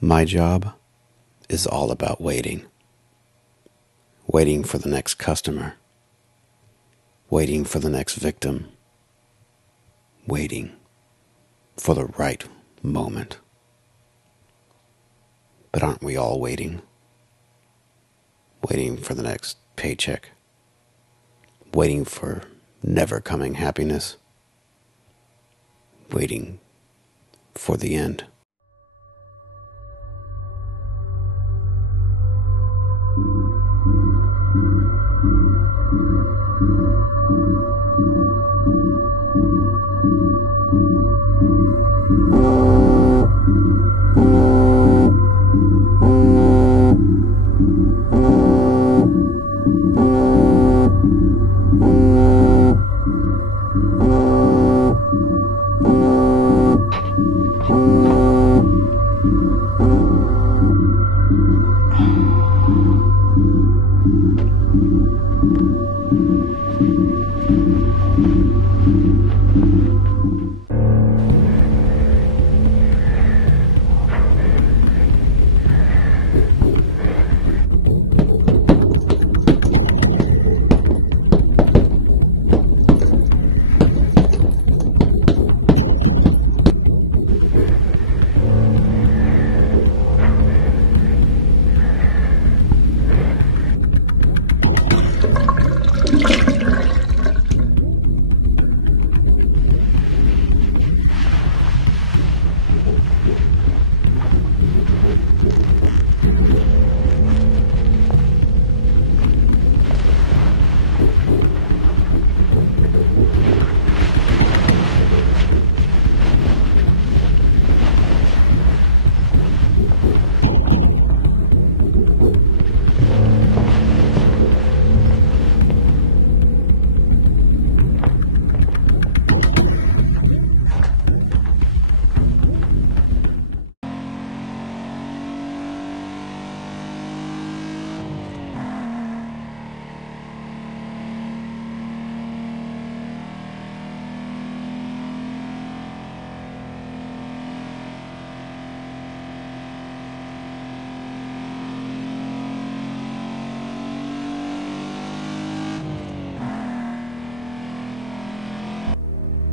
My job is all about waiting. Waiting for the next customer. Waiting for the next victim. Waiting for the right moment. But aren't we all waiting? Waiting for the next paycheck. Waiting for never coming happiness. Waiting for the end.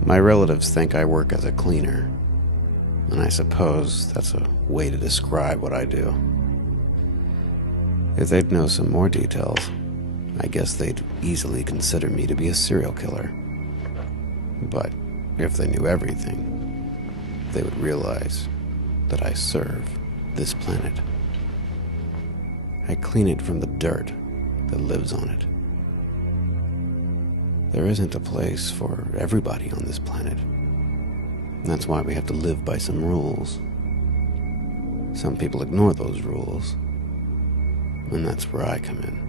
My relatives think I work as a cleaner, and I suppose that's a way to describe what I do. If they'd know some more details, I guess they'd easily consider me to be a serial killer. But if they knew everything, they would realize that I serve this planet. I clean it from the dirt that lives on it. There isn't a place for everybody on this planet. That's why we have to live by some rules. Some people ignore those rules, and that's where I come in.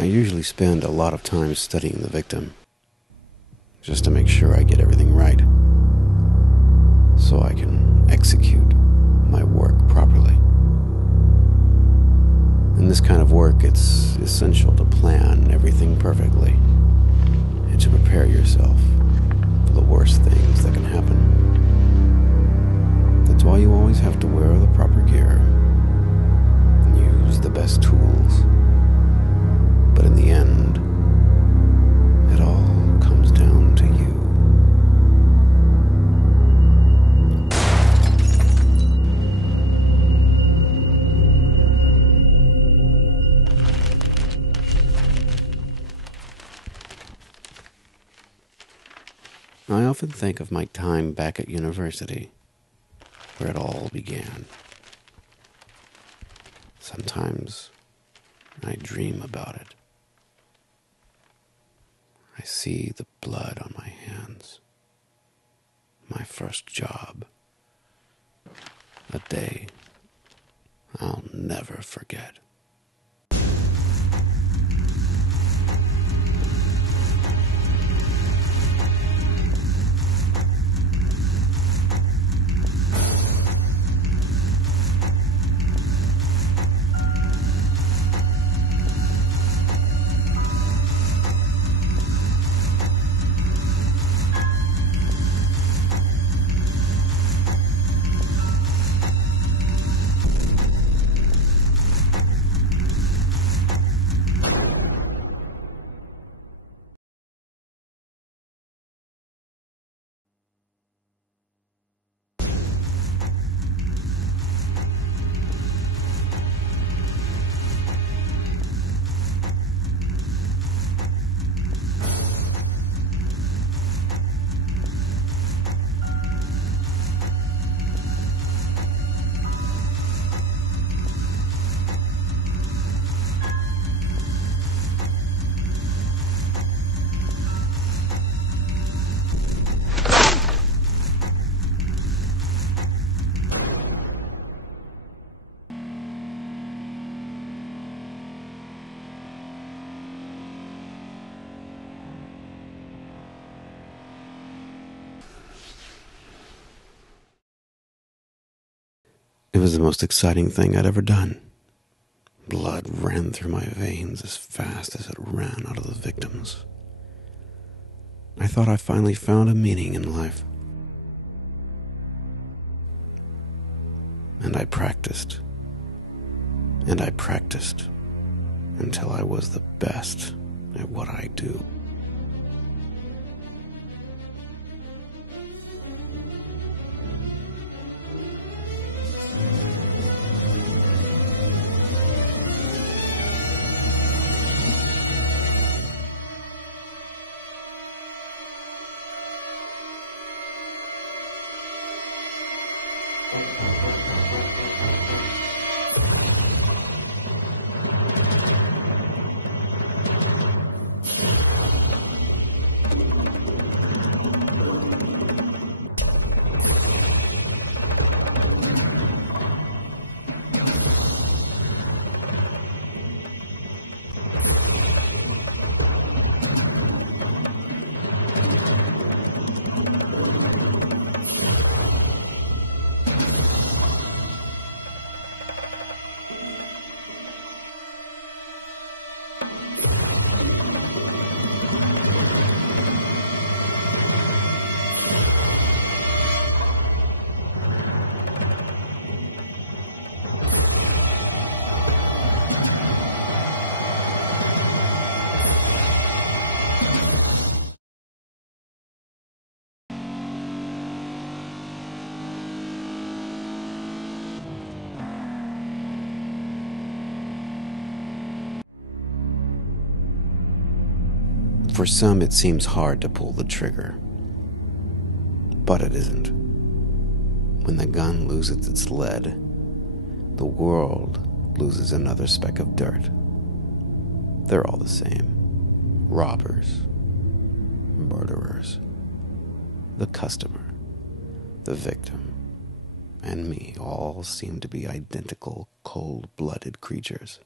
I usually spend a lot of time studying the victim, just to make sure I get everything right, so I can execute my work properly. In this kind of work, it's essential to plan everything perfectly and to prepare yourself for the worst things that can happen. That's why you always have to wear the proper gear and use the best tools. But in the end, it all comes down to you. I often think of my time back at university, where it all began. Sometimes I dream about it. I see the blood on my hands. My first job. A day I'll never forget. It was the most exciting thing I'd ever done. Blood ran through my veins as fast as it ran out of the victims. I thought I finally found a meaning in life. And I practiced. And I practiced until I was the best at what I do. For some, it seems hard to pull the trigger. But it isn't. When the gun loses its lead, the world loses another speck of dirt. They're all the same. Robbers, murderers, the customer, the victim, and me all seem to be identical, cold-blooded creatures.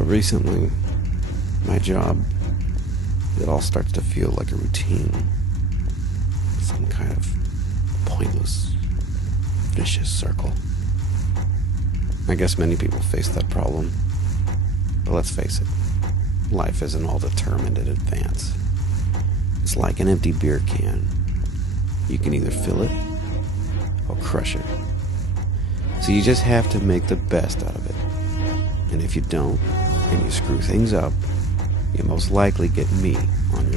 But recently, my job, it all starts to feel like a routine. Some kind of pointless, vicious circle. I guess many people face that problem. But let's face it, life isn't all determined in advance. It's like an empty beer can. You can either fill it or crush it. So you just have to make the best out of it. And if you don't, and you screw things up, you most likely get me on